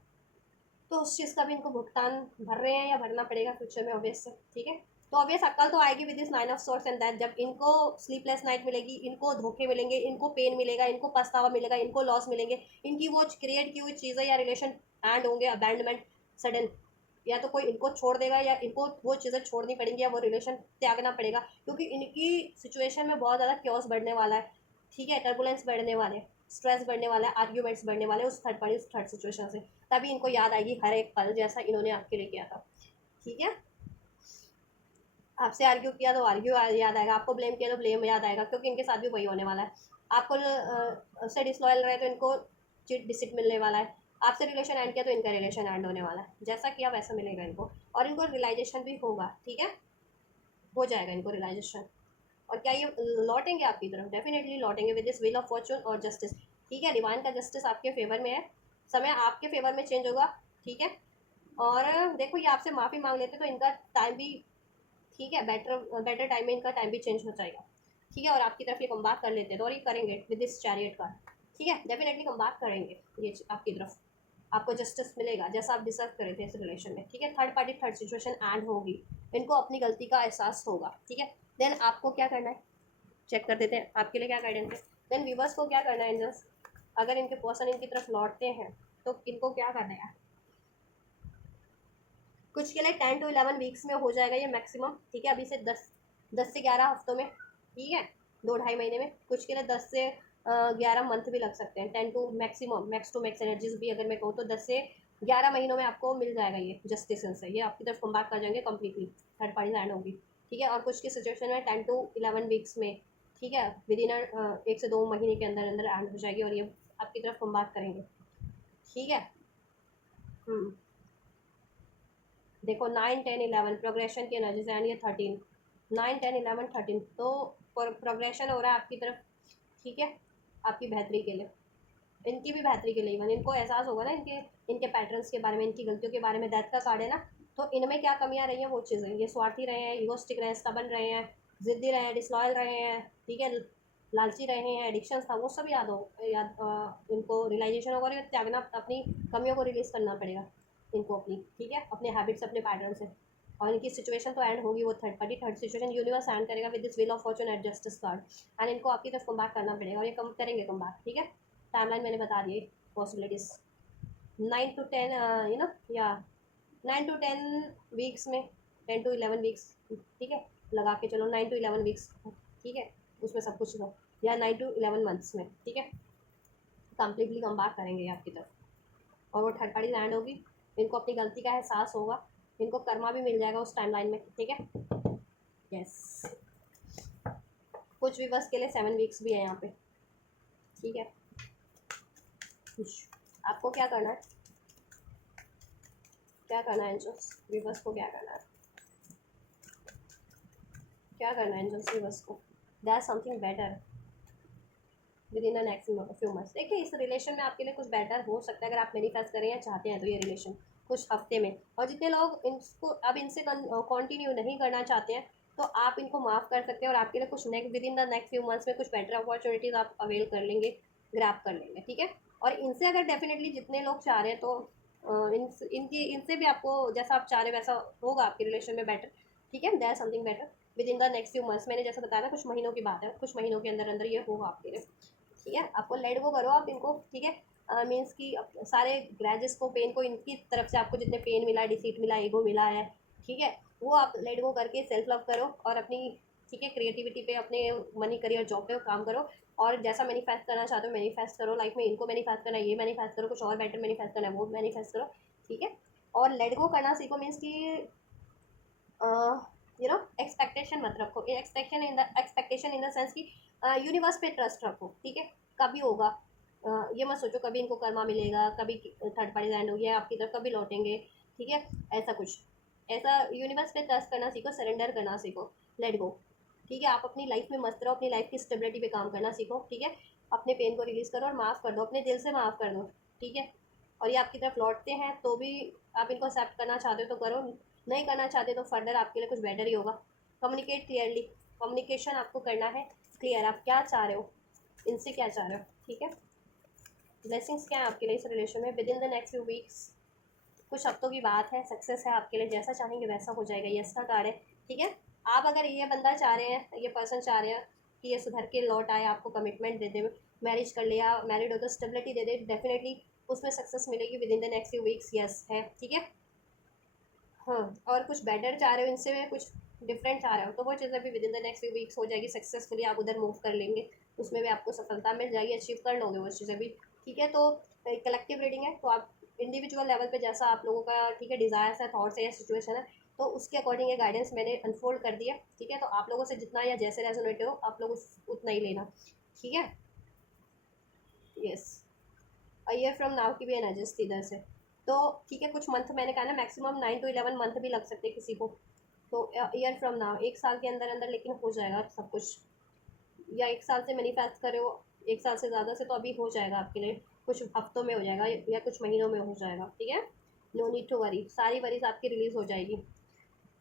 तो उस चीज़ का भी इनको भुगतान भर रहे हैं, या भरना पड़ेगा फ्यूचर में, ऑब्वियस से, ठीक है। तो ऑब्वियस अक्ल तो आएगी with this nine of source and that, जब इनको स्लीपलेस नाइट मिलेगी, इनको धोखे मिलेंगे, इनको पेन मिलेगा, इनको पछतावा मिलेगा, इनको लॉस मिलेंगे, इनकी वो क्रिएट की हुई चीज़ें या रिलेशन एंड होंगे, अबैंडमेंट सडन, या तो कोई इनको छोड़ देगा, या इनको वो चीज़ें छोड़नी पड़ेंगी, या वो रिलेशन त्यागना पड़ेगा, क्योंकि इनकी सिचुएशन में बहुत ज़्यादा क्योस बढ़ने वाला है, ठीक है, टर्बुलेंस बढ़ने वाले हैं, स्ट्रेस बढ़ने वाला है, आर्ग्यूमेंट्स बढ़ने वाले हैं उस थर्ड पार्टी, उस थर्ड सिचुएशन से, तभी इनको याद आएगी हर एक पल, जैसा इन्होंने आपके लिए किया था, ठीक है। आपसे आर्ग्यू किया तो आर्ग्यू याद आएगा, आपको ब्लेम किया तो ब्लेम याद आएगा, क्योंकि इनके साथ भी वही होने वाला है। आपको से डिसलॉयल रहे तो इनको चिट डिसिट मिलने वाला है, आपसे रिलेशन एंड किया तो इनका रिलेशन एंड होने वाला है, जैसा किया वैसा मिलेगा इनको, और इनको रियलाइजेशन भी होगा, ठीक है, हो जाएगा इनको रियलाइजेशन। और क्या ये लौटेंगे आपकी तरफ? डेफिनेटली लौटेंगे with this will of Fortune और जस्टिस, ठीक है, डिवाइन का जस्टिस आपके फेवर में है, समय आपके फेवर में चेंज होगा, ठीक है। और देखो, ये आपसे माफ़ी मांग लेते तो इनका टाइम भी, ठीक है, बेटर बेटर टाइम में इनका टाइम भी चेंज हो जाएगा, ठीक है, और आपकी तरफ ये कम बात कर लेते हैं, तो और ये करेंगे विद दिस चैरियट का, ठीक है, डेफिनेटली कम बात करेंगे ये आपकी तरफ, आपको जस्टिस मिलेगा जैसा आप डिजर्व करे थे इस रिलेशन में, ठीक है। Third party third situation and होगी, इनको अपनी गलती का एहसास होगा, ठीक है। देन आपको क्या करना है, चेक कर देते हैं आपके लिए क्या गाइडेंस है। देन व्यूवर्स को क्या करना है एंजल्स, अगर इनके पर्सन इनकी तरफ लौटते हैं, तो इनको क्या करना है? कुछ के लिए 10 to 11 वीक्स में हो जाएगा ये मैक्सिमम, ठीक है, अभी से 10 से 11 हफ्तों में, ठीक है, 2 ढाई महीने में। कुछ के लिए 10 से 11 मंथ भी लग सकते हैं, 10 to maximum, max to max energies भी अगर मैं कहूँ तो 10 से 11 महीनों में आपको मिल जाएगा ये जस्टिस से, ये आपकी तरफ कम बात कर जाएंगे कम्प्लीटली, थर्ड पार्टी एंड होगी, ठीक है। और कुछ की सिचुएशन में 10 to 11 वीक्स में, ठीक है, विद इन 1 से 2 महीने के अंदर अंदर एंड हो जाएगी, और ये आपकी तरफ कम बात करेंगे, ठीक है। देखो 9 10 11 प्रोग्रेशन की एनर्जी से, एंड ये 13, 9, 10, 11, 13, तो प्रोग्रेशन हो रहा है आपकी तरफ, ठीक है, आपकी बेहतरी के लिए, इनकी भी बेहतरी के लिए। इवन इनको एहसास होगा ना इनके इनके पैटर्न्स के बारे में, इनकी गलतियों के बारे में। डेथ का कार्ड है ना, तो इनमें क्या कमियां रही हैं वो चीज़ें, ये स्वार्थी रहे हैं, ईगोस्टिक रहे हैं, स्टबन रहे हैं, जिद्दी रहे हैं, डिसलॉयल रहे हैं, ठीक है, लालची रहे हैं, एडिक्शंस था वो सब इनको रियलाइजेशन होगा, और ये त्यागना, अपनी कमियों को रिलीज़ करना पड़ेगा इनको अपनी, ठीक है, अपने हैबिट्स, अपने पैटर्न से। और इनकी सिचुएशन तो एंड होगी, वो third party, third situation universe end करेगा with this wheel of fortune eight justice card, and इनको आपकी तरफ कम बैक करना पड़ेगा, और ये कम करेंगे कम बैक, ठीक है। टाइमलाइन मैंने बता दी, पॉसिबिलिटीज 9 to 10, यू नो, या 9 to 10 वीक्स में, 10 to 11 वीक्स, ठीक है, लगा के चलो 9 to 11 वीक्स, ठीक है, उसमें सब कुछ हो, या 9 to 11 मंथ्स में, ठीक है, कंप्लीटली कम बैक करेंगे आपकी तरफ, और वो थर्ड पार्टी लैंड होगी। इनको अपनी गलती का एहसास होगा, इनको कर्मा भी मिल जाएगा उस टाइमलाइन में, ठीक है। यस, कुछ भी बस के लिए 7 वीक्स भी है यहाँ पे, ठीक है। आपको क्या करना है, क्या करना है एंजल्स रिवर्स को, क्या करना है, क्या करना है एंजल्स रिवर्स को, that something better within the next few months. देखिए, इस रिलेशन में आपके लिए कुछ बेटर हो सकता है, अगर आप मैनिफेस्ट करें या चाहते हैं तो ये रिलेशन कुछ हफ्ते में। और जितने लोग इनको अब इनसे कंटिन्यू नहीं करना चाहते हैं, तो आप इनको माफ़ कर सकते हैं, और आपके लिए कुछ next with in the next few months में कुछ बेटर अपॉर्चुनिटीज़ आप अवेल कर लेंगे, ग्रैब कर लेंगे, ठीक है। और इनसे अगर डेफिनेटली जितने लोग चाह रहे हैं, तो इनसे भी आपको जैसा आप चाह रहे हैं वैसा होगा आपके रिलेशन में बेटर, ठीक है। There something better within the next few months, मैंने जैसा बताया ना, कुछ महीनों की बात है, कुछ महीनों के अंदर अंदर ये होगा आपके लिए, ठीक है। आपको लेट गो करो आप इनको, ठीक है, मीन्स कि सारे ग्रैजेस को, पेन को, इनकी तरफ से आपको जितने पेन मिला है, डिसीट मिला है, ईगो मिला है, ठीक है, वो आप लेट गो करके सेल्फ लव करो, और अपनी, ठीक है, क्रिएटिविटी पे, अपने मनी, करियर, जॉब पे काम करो, और जैसा मैनिफेस्ट करना चाहते हो मैनिफेस्ट करो लाइफ में। इनको मैनिफेस्ट करना है, ये मैनिफेस्ट करो, कुछ और बेटर मैनिफेस्ट करना है वो मैनिफेस्ट करो, ठीक है। और लेट गो करना सीखो, मीन्स कि यू नो, एक्सपेक्टेशन मत रखो, एक्सपेक्टेशन इन द सेंस कि यूनिवर्स पे ट्रस्ट रखो, ठीक है, कभी होगा। ये मत सोचो कभी इनको कर्मा मिलेगा, कभी थर्ड पार्टी लैंड हो गया आपकी तरफ, कभी लौटेंगे, ठीक है, ऐसा कुछ, ऐसा यूनिवर्स पे ट्रस्ट करना सीखो, सरेंडर करना सीखो, लेट गो, ठीक है। आप अपनी लाइफ में मस्त रहो, अपनी लाइफ की स्टेबिलिटी पे काम करना सीखो, ठीक है। अपने पेन को रिलीज़ करो और माफ़ कर दो, अपने दिल से माफ़ कर दो, ठीक है। और ये आपकी तरफ लौटते हैं तो भी आप इनको एक्सेप्ट करना चाहते हो तो करो, नहीं करना चाहते तो फर्दर आपके लिए कुछ बेटर ही होगा। कम्युनिकेट क्लियरली, कम्युनिकेशन आपको करना है क्लियर, आप क्या चाह रहे हो, इनसे क्या चाह रहे हो, ठीक है। ब्लेसिंग्स क्या है आपके लिए इस रिलेशन में with in the next few weeks, कुछ हफ्तों की बात है, सक्सेस है आपके लिए, जैसा चाहेंगे वैसा हो जाएगा, यस का कार्ड है, ठीक है। आप अगर ये बंदा चाह रहे हैं, ये पर्सन चाह रहे हैं कि ये सुधर के लौट आए, आपको कमिटमेंट दे दे, मैरिज कर लिया, मैरिड हो तो स्टेबिलिटी दे दे, डेफिनेटली उसमें सक्सेस मिलेगी with in the next few weeks, yes है, ठीक है। हाँ, और कुछ बेटर चाह रहे हो इनसे में, कुछ डिफरेंट चाह रहे हो, तो वो चीज़ें भी with in the next few weeks हो जाएगी, सक्सेसफुली आप उधर मूव कर लेंगे, उसमें भी आपको सफलता मिल जाएगी, अचीव कर लोगे वो चीज़ें भी, ठीक है। तो कलेक्टिव रीडिंग है, तो आप इंडिविजुअल लेवल पे जैसा आप लोगों का, ठीक है, डिज़ायर्स है, थॉट्स है या सिचुएशन है, तो उसके अकॉर्डिंग ये गाइडेंस मैंने अनफोल्ड कर दिया, ठीक है। तो आप लोगों से जितना या जैसे रेजोनेट हो आप लोग उतना ही लेना, ठीक है। Yes, a year from now की भी एनर्जीज थी इधर से, तो ठीक है, कुछ मंथ मैंने कहा ना, मैक्सिमम 9 to 11 मंथ भी लग सकते हैं किसी को, तो ईयर फ्रॉम नाउ, 1 साल के अंदर अंदर लेकिन हो जाएगा सब कुछ, या 1 साल से मैनिफेस्ट करे हो, 1 साल से ज़्यादा से, तो अभी हो जाएगा आपके लिए, कुछ हफ्तों में हो जाएगा या कुछ महीनों में हो जाएगा, ठीक है। नो नीड टू वरी, सारी वरीज आपकी रिलीज हो जाएगी,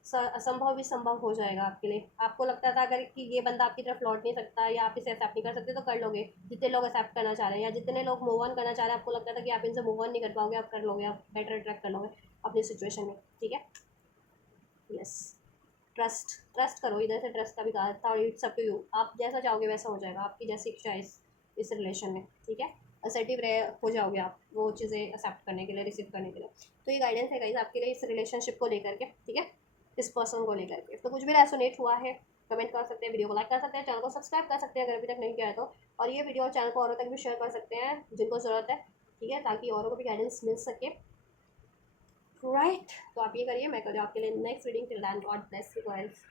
असंभव भी संभव हो जाएगा आपके लिए। आपको लगता था अगर कि ये बंदा आपकी तरफ लौट नहीं सकता या आप इसे एक्सेप्ट नहीं कर सकते, तो कर लोगे, जितने लोग एक्सेप्ट करना चाह रहे हैं या जितने लोग मूव ऑन करना चाह रहे हैं, आपको लगता था कि आप इनसे मूव ऑन नहीं कर पाओगे, आप कर लोगे, आप बेटर अट्रैक्ट कर लोगे अपनी सिचुएशन में, ठीक है। यस, ट्रस्ट, ट्रस्ट करो, इधर से ट्रस्ट का भी कहा था, और इट्स अप टू यू, आप जैसा चाहोगे वैसा हो जाएगा, आपकी जैसी इच्छा है इस रिलेशन में, ठीक है। असर्टिव रहे हो जाओगे आप वो चीज़ें एक्सेप्ट करने के लिए, रिसीव करने के लिए। तो ये गाइडेंस है गाइस आपके लिए इस रिलेशनशिप को लेकर के, ठीक है, इस पर्सन को लेकर के। तो कुछ भी रेसोनेट हुआ है कमेंट कर सकते हैं, वीडियो को लाइक कर सकते हैं, चैनल को सब्सक्राइब कर सकते हैं अगर अभी तक नहीं किया है तो, और ये वीडियो चैनल को औरों तक भी शेयर कर सकते हैं जिनको ज़रूरत है, ठीक है, ताकि औरों को भी गाइडेंस मिल सके, राइट। तो आप ये करिए, मैं करूँ आपके लिए next reading, till then God bless you guys.